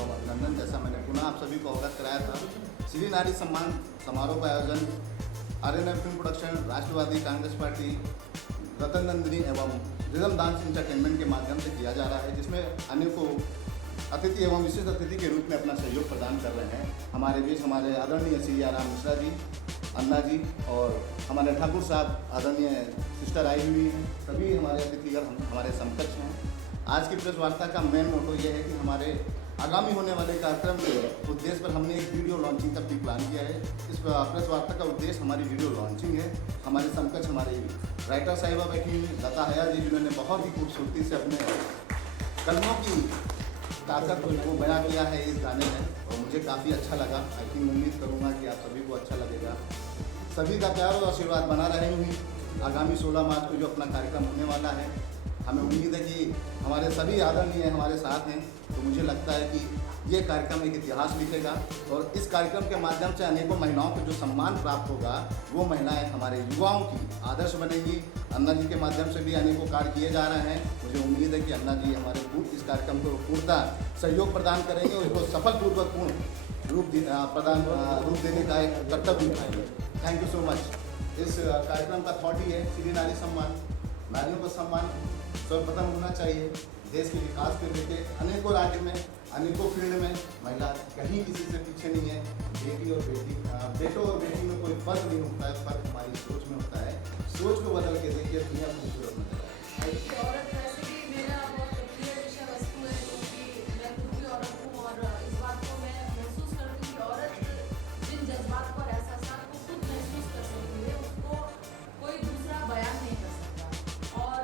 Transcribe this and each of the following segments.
एवं अभिनंदन। जैसा मैंने पुनः आप सभी को अवगत कराया था, श्री नारी सम्मान समारोह का आयोजन आर्यन फिल्म प्रोडक्शन, राष्ट्रवादी कांग्रेस पार्टी, रतन नंदिनी एवं रिदम डांस एंटरटेनमेंट के माध्यम से किया जा रहा है, जिसमें अनेकों अतिथि एवं विशिष्ट अतिथि के रूप में अपना सहयोग प्रदान कर रहे हैं। हमारे बीच हमारे आदरणीय श्री आराम मिश्रा जी, अन्ना जी और हमारे ठाकुर साहब आदरणीय सिस्टर आई हुई हैं। सभी हमारे अतिथिगण हमारे समकक्ष हैं। आज की प्रेस वार्ता का मेन मोटो ये है कि हमारे आगामी होने वाले कार्यक्रम के उद्देश्य पर हमने एक वीडियो लॉन्चिंग का भी प्लान किया है। इस प्रेस वार्ता का उद्देश्य हमारी वीडियो लॉन्चिंग है। हमारे समकक्ष हमारी राइटर साहिबा बैठी हुई लता हया जी, जिन्होंने बहुत ही खूबसूरती से अपने कलमों की ताकत को बयां किया है इस गाने में, और मुझे काफ़ी अच्छा लगा। आई थिंक उम्मीद करूँगा कि आप सभी को अच्छा लगेगा। सभी का प्यार और आशीर्वाद बना रहे हुई आगामी 16 मार्च को जो अपना कार्यक्रम होने वाला है, हमें उम्मीद है कि हमारे सभी आदरणीय हमारे साथ हैं। तो मुझे लगता है कि ये कार्यक्रम एक इतिहास लिखेगा और इस कार्यक्रम के माध्यम से अनेकों महिलाओं को जो सम्मान प्राप्त होगा, वो महिलाएं हमारे युवाओं की आदर्श बनेंगी। अन्ना जी के माध्यम से भी अनेकों कार्य किए जा रहे हैं। मुझे उम्मीद है कि अन्ना जी हमारे इस कार्यक्रम को पूर्णतः सहयोग प्रदान करेंगे और इसको सफलपूर्वक पूर्ण रूप देने का एक कर्तव्य उठाएंगे। Thank you so much. इस कार्यक्रम का थॉट ही है श्री नारी सम्मान, नारियों का सम्मान सर्वप्रथम होना चाहिए। देश के विकास के लेके अनेकों राज्य में, अनेकों फील्ड में महिला कहीं किसी से पीछे नहीं है। बेटी और बेटी, बेटों और बेटी में कोई फर्क नहीं होता है, फर्क हमारी सोच में होता है। सोच को बदल के देखिए, दुनिया खूबसूरत नजर आए। औरत वैसे भी मेरा बहुत प्रिय विषय वस्तु है, क्योंकि मैं खुद भी औरत हूँ और इस बात को मैं महसूस करती हूँ कि औरत जिन जज्बात को और एहसासात को खुद महसूस कर सकती है, उसको कोई दूसरा बयान नहीं कर सकता। और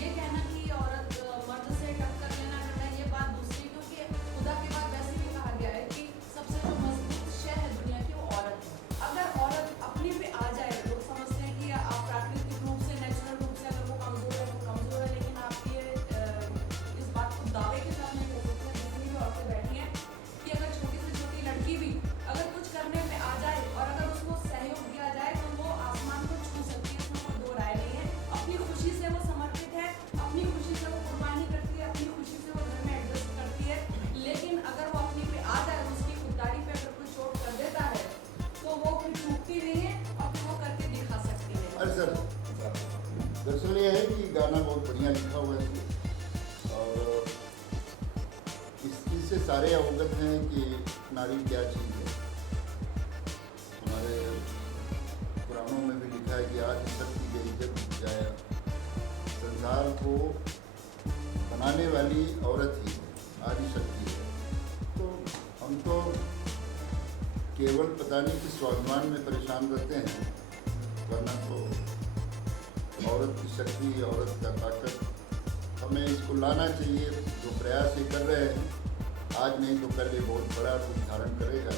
ये कहना कि औरत मर्द से टक्कर लेना करना, ये बात दूसरी, क्योंकि खुदा के बाद वैसे भी कहा गया है कि सबसे जो मजबूत शय है दुनिया की, वो औरत है। अगर औरत अपने पे आ जाए, लोग समझते हैं कि आप प्राकृतिक रूप से, नेचुरल रूप से अगर वो कमज़ोर है वो कमज़ोर है, लेकिन आप ये इस बात को दावे के साथ नहीं कह सकते, जितनी भी औरतें बैठी हैं, कि अगर छोटी से छोटी लड़की भी अगर कुछ करने पे आ जाए और अगर उसको सहयोग दिया जाए तो वो आसमान को छू सकती है, उसमें कोई दो राय नहीं है। अपनी खुशी से वो समर्पित है, अपनी खुशी से वो कुर्बानी करती है, अपनी खुशी से वो घर में एडजस्ट करती है। लेकिन अगर वो अपनी पे आ जाए, उसकी खुददारी पे अगर कोई चोट कर देता है, तो वो फिर चूकती नहीं है और फिर वो करके दिखा सकती है। अरे सर, दरअसल ये है कि गाना बहुत बढ़िया लिखा हुआ है और इससे सारे अवगत हैं कि नारी क्या चीज़ है। हमारे पुराणों में भी लिखा है कि आदि शक्ति गई जब जाया, संसार को बनाने वाली औरत ही आदि शक्ति है। तो हम तो केवल पता नहीं कि स्वाभिमान में परेशान रहते हैं, वरना तो औरत की शक्ति, औरत का ताकत, हमें इसको लाना चाहिए। जो प्रयास ये कर रहे हैं, आज नहीं तो कल ये बहुत बड़ा रूप धारण करेगा।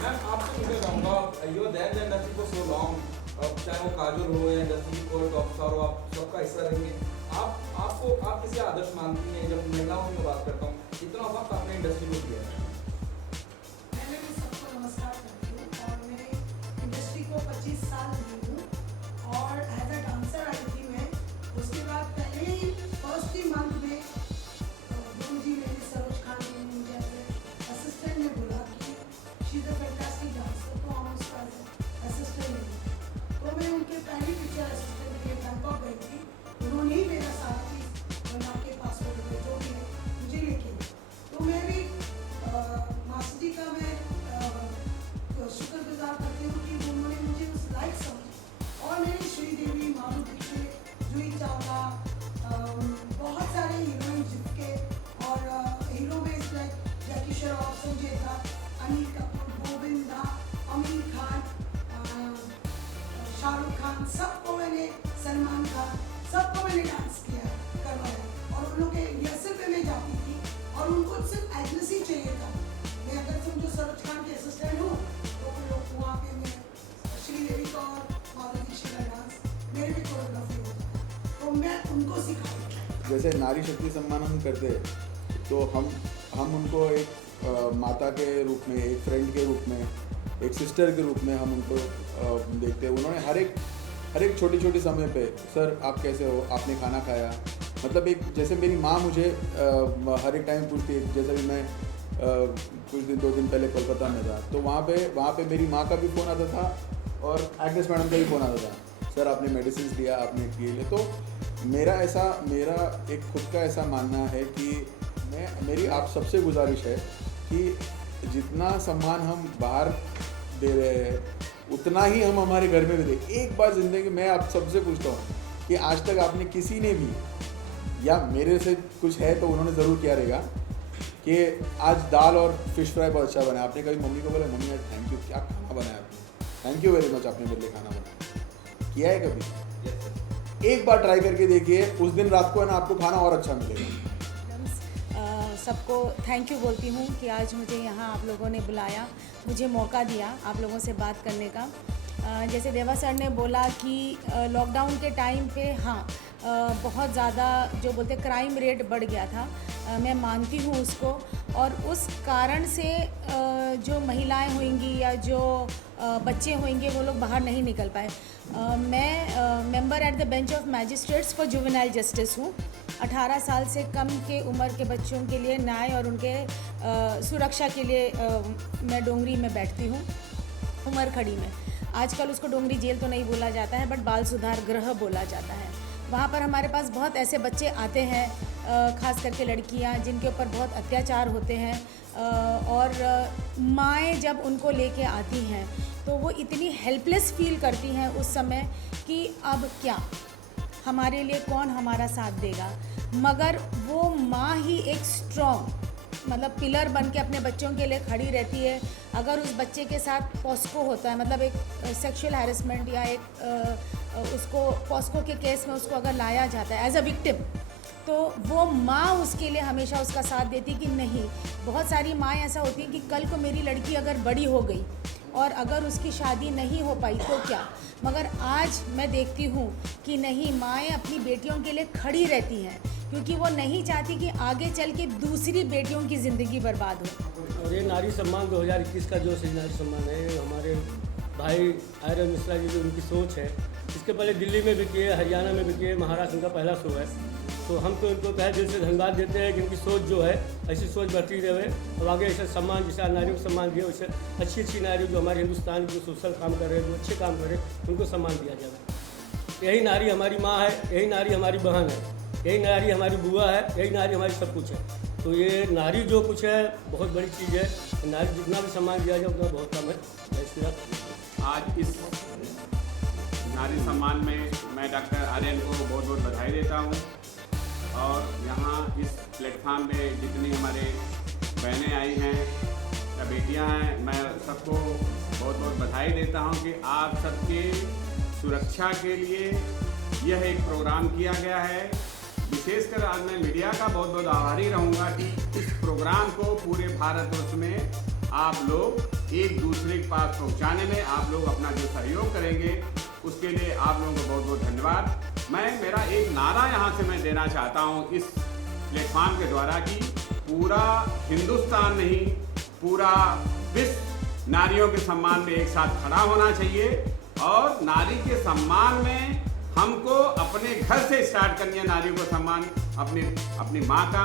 मैम, आपसे पूछना चाहूँगा, you are there in industry for so long, अब चाहे वो काजोल हो या इंडस्ट्री को टॉप स्टार हो, आप सबका हिस्सा रहेंगे। आप किसे आदर्श मानती हैं? जब महिलाओं की मैं बात करता हूँ, इतना वक्त आपने इंडस्ट्री को दिया है। मैंने भी सबको नमस्कार करती हूँ और मैं इंडस्ट्री को 25 साल दी हूँ और एज अ डांसर आई थी मैं। उसके बाद पहले ही फर्स्ट ही मंथ में गुरु जी मेरे सरोज खान जी ने मुझे असिस्टेंट में बोला कि she is a fantastic dancer, तो हम उसका असिस्टेंट लेंगे। तो मैं उनके पहली पिक्चर असिस्टेंट के लिए बैंकॉक गई थी। उन्होंने ही मेरा सारा चीज़ बना के पासपोर्ट में जो भी है मुझे लेके, तो मैं भी मास्टर जी का मैं शुक्रगुजार करती हूँ कि उन्होंने मुझे उस लायक समझा। और मैंने श्रीदेवी, माधुरी दीक्षित, जूही चावला, बहुत सारे हीरोइन जिसके और हीरो में लाइक जैकी श्रॉफ, संजय दत्त, अनिल कपूर, गोविंदा, आमिर खान, शाहरुख खान, सबको मैंने, सलमान खान, सबको मैंने डांस किया, करवाया। और उन लोग के रिहर्सल पे मैं जाती थी और उनको सिर्फ एड्रेस ही चाहिए था। मैं अगर समझो सरोज खान के असिस्टेंट हूँ, तो उन लोग वहाँ पे मैं श्रीदेवी का और माधुरी दीक्षित का डांस मेरे भी कोरियोग्राफी होता है, तो मैं उनको सिखाती। जैसे नारी शक्ति सम्मान हम करते हैं, तो हम उनको एक माता के रूप में, एक फ्रेंड के रूप में, एक सिस्टर के रूप में हम उनको देखते हैं। उन्होंने हर एक छोटी छोटी समय पे, सर आप कैसे हो, आपने खाना खाया, मतलब एक जैसे मेरी माँ मुझे हर एक टाइम पूछती है, जैसे भी मैं कुछ दिन 2 दिन पहले कोलकाता में था, तो वहाँ पे मेरी माँ का भी फ़ोन आता था और एग्नेस मैडम का भी फ़ोन आता था, सर आपने मेडिसिन दिया, आपने ये ले। तो मेरा एक खुद का ऐसा मानना है कि मेरी आप सबसे गुजारिश है कि जितना सम्मान हम बाहर दे रहे हैं उतना ही हम हमारे घर में भी दें। एक बार ज़िंदगी में आप सबसे पूछता हूँ कि आज तक आपने किसी ने भी, या मेरे से कुछ है तो उन्होंने ज़रूर किया रहेगा कि आज दाल और फिश फ्राई बहुत अच्छा बना, आपने कभी मम्मी को बोला मम्मी यार थैंक यू, क्या खाना बनाया आपने, थैंक यू वेरी मच, आपने मेरे लिए खाना बनाया, किया है कभी? एक बार ट्राई करके देखिए, उस दिन रात को है ना आपको खाना और अच्छा मिलेगा। सबको थैंक यू बोलती हूँ कि आज मुझे यहाँ आप लोगों ने बुलाया, मुझे मौका दिया आप लोगों से बात करने का। जैसे देवा सर ने बोला कि लॉकडाउन के टाइम पे हाँ बहुत ज़्यादा जो बोलते क्राइम रेट बढ़ गया था, मैं मानती हूँ उसको, और उस कारण से जो महिलाएं होंगी या जो बच्चे होंगे वो लोग बाहर नहीं निकल पाए। मैं member at the bench of magistrates for juvenile justice हूँ। 18 साल से कम के उम्र के बच्चों के लिए न्याय और उनके सुरक्षा के लिए मैं डोंगरी में बैठती हूँ, उमरखड़ी में। आजकल उसको डोंगरी जेल तो नहीं बोला जाता है, बट बाल सुधार गृह बोला जाता है। वहाँ पर हमारे पास बहुत ऐसे बच्चे आते हैं, ख़ास करके लड़कियाँ, जिनके ऊपर बहुत अत्याचार होते हैं, और माएँ जब उनको लेके आती हैं तो वो इतनी हेल्पलेस फील करती हैं उस समय कि अब क्या, हमारे लिए कौन हमारा साथ देगा। मगर वो माँ ही एक स्ट्रॉन्ग मतलब पिलर बन के अपने बच्चों के लिए खड़ी रहती है। अगर उस बच्चे के साथ पॉस्को होता है, मतलब एक सेक्सुअल हैरेसमेंट या एक उसको पॉस्को के केस में उसको अगर लाया जाता है एज अ विक्टिम, तो वो माँ उसके लिए हमेशा उसका साथ देती कि नहीं। बहुत सारी माँ ऐसा होती है कि कल को मेरी लड़की अगर बड़ी हो गई और अगर उसकी शादी नहीं हो पाई तो क्या, मगर आज मैं देखती हूँ कि नहीं, माएँ अपनी बेटियों के लिए खड़ी रहती हैं, क्योंकि वो नहीं चाहती कि आगे चल के दूसरी बेटियों की ज़िंदगी बर्बाद हो। और ये नारी सम्मान 2021 का जो नारी सम्मान है, हमारे भाई आयरन मिश्रा जी की उनकी सोच है। इसके पहले दिल्ली में भी किए, हरियाणा में भी किए, महाराष्ट्र उनका पहला शो है। तो हम तो इनको तहे दिल से धन्यवाद देते हैं कि उनकी सोच जो है ऐसी सोच बढ़ती रहे और आगे ऐसा सम्मान, जैसे नारियों को सम्मान दिया वैसे अच्छी नारी जो हमारे हिंदुस्तान की जो सोशल काम कर रहे हैं, जो अच्छे काम कर रहे हैं, उनको सम्मान दिया जाए। यही नारी हमारी माँ है, यही नारी हमारी बहन है, यही नारी हमारी बुआ है, यही नारी हमारी सब कुछ है। तो ये नारी जो कुछ है बहुत बड़ी चीज़ है। नारी जितना भी सम्मान दिया जाए उतना बहुत कम है। आज इस नारी सम्मान में मैं डॉक्टर आर्यन को बहुत बहुत बधाई देता हूँ, और यहाँ इस प्लेटफार्म पे जितनी हमारे बहनें आई हैं या बेटियाँ हैं, मैं सबको बहुत बहुत बधाई देता हूँ कि आप सबके सुरक्षा के लिए यह एक प्रोग्राम किया गया है। विशेषकर आज मैं मीडिया का बहुत बहुत आभारी रहूँगा कि इस प्रोग्राम को पूरे भारतवर्ष में आप लोग एक दूसरे के पास पहुँचाने में आप लोग अपना जो सहयोग करेंगे, उसके लिए आप लोगों को बहुत बहुत धन्यवाद। मेरा एक नारा यहाँ से मैं देना चाहता हूँ इस प्लेटफॉर्म के द्वारा कि पूरा हिंदुस्तान नहीं, पूरा विश्व नारियों के सम्मान में एक साथ खड़ा होना चाहिए, और नारी के सम्मान में हमको अपने घर से स्टार्ट करनी है। नारियों को सम्मान अपनी माँ का,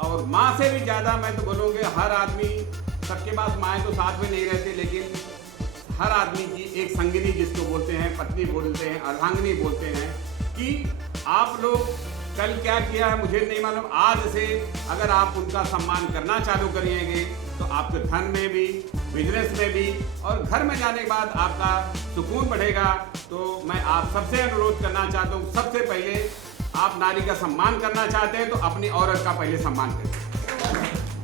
और माँ से भी ज़्यादा मैं तो बोलूँगी हर आदमी, सबके पास माएँ तो साथ में नहीं रहती, लेकिन हर आदमी की एक संगिनी जिसको बोलते हैं, पत्नी बोलते हैं, अर्धांगिनी बोलते हैं, कि आप लोग कल क्या किया है मुझे नहीं मालूम, आज से अगर आप उनका सम्मान करना चालू करिएंगे तो आपके धन में भी, बिजनेस में भी, और घर में जाने के बाद आपका सुकून बढ़ेगा। तो मैं आप सबसे अनुरोध करना चाहता हूँ, सबसे पहले आप नारी का सम्मान करना चाहते हैं तो अपनी औरत का पहले सम्मान करें।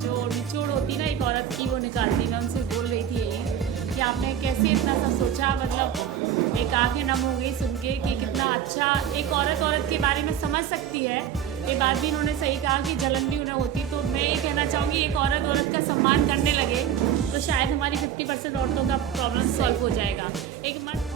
जो निचोड़ होती ना एक औरत की, वो निकालती। मैं उनसे बोल रही थी यही कि आपने कैसे इतना सा सोचा, मतलब एक आंखें नम हो गई सुन के कि कितना अच्छा एक औरत के बारे में समझ सकती है। ये बात भी उन्होंने सही कहा कि जलन भी उन्हें होती। तो मैं ये कहना चाहूँगी एक औरत का सम्मान करने लगे तो शायद हमारी 50% औरतों का प्रॉब्लम सॉल्व हो जाएगा। एक मर्द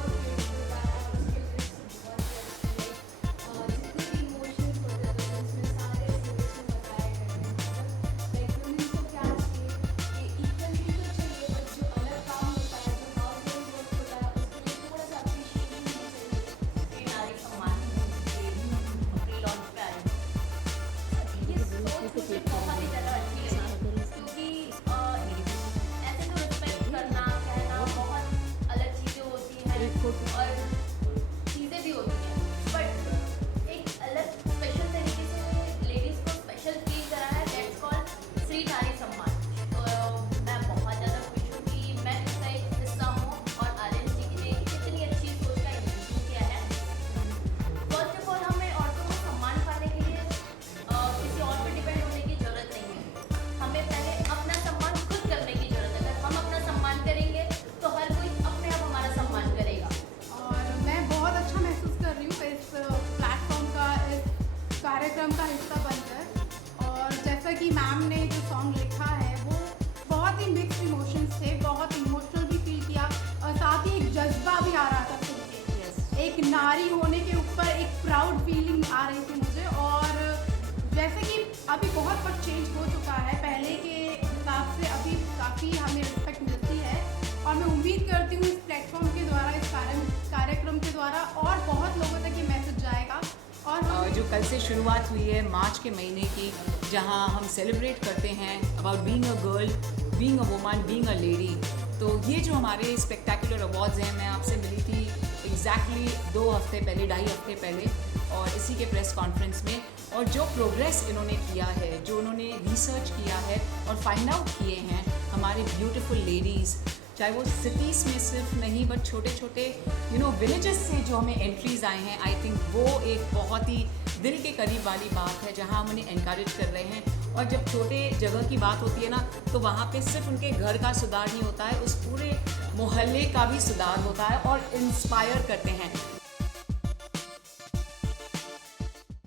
नारी सम्मान के लिए अपने लॉन्च पे आए। अभी बहुत कुछ चेंज हो चुका है, पहले के हिसाब से अभी काफ़ी हमें रिस्पेक्ट मिलती है और मैं उम्मीद करती हूँ इस प्लेटफॉर्म के द्वारा, इस कार्यक्रम के द्वारा और बहुत लोगों तक ये मैसेज जाएगा। और जो कल से शुरुआत हुई है मार्च के महीने की, जहां हम सेलिब्रेट करते हैं about being a girl, being a woman, being a lady, तो ये जो हमारे स्पेक्टेकुलर अवार्ड्स हैं, मैं आपसे मिली थी एग्जैक्टली 2 हफ्ते पहले, 2.5 हफ्ते पहले, और इसी के प्रेस कॉन्फ्रेंस में, और जो प्रोग्रेस इन्होंने किया है, जो उन्होंने रिसर्च किया है और फाइंड आउट किए हैं हमारे ब्यूटीफुल लेडीज़, चाहे वो सिटीज़ में सिर्फ नहीं बट छोटे छोटे विलेजेस से जो हमें एंट्रीज आए हैं, आई थिंक वो एक बहुत ही दिल के करीब वाली बात है, जहां हम उन्हें एनकरेज कर रहे हैं। और जब छोटे जगह की बात होती है ना, तो वहाँ पे सिर्फ उनके घर का सुधार नहीं होता है, उस पूरे मोहल्ले का भी सुधार होता है और इंस्पायर करते हैं।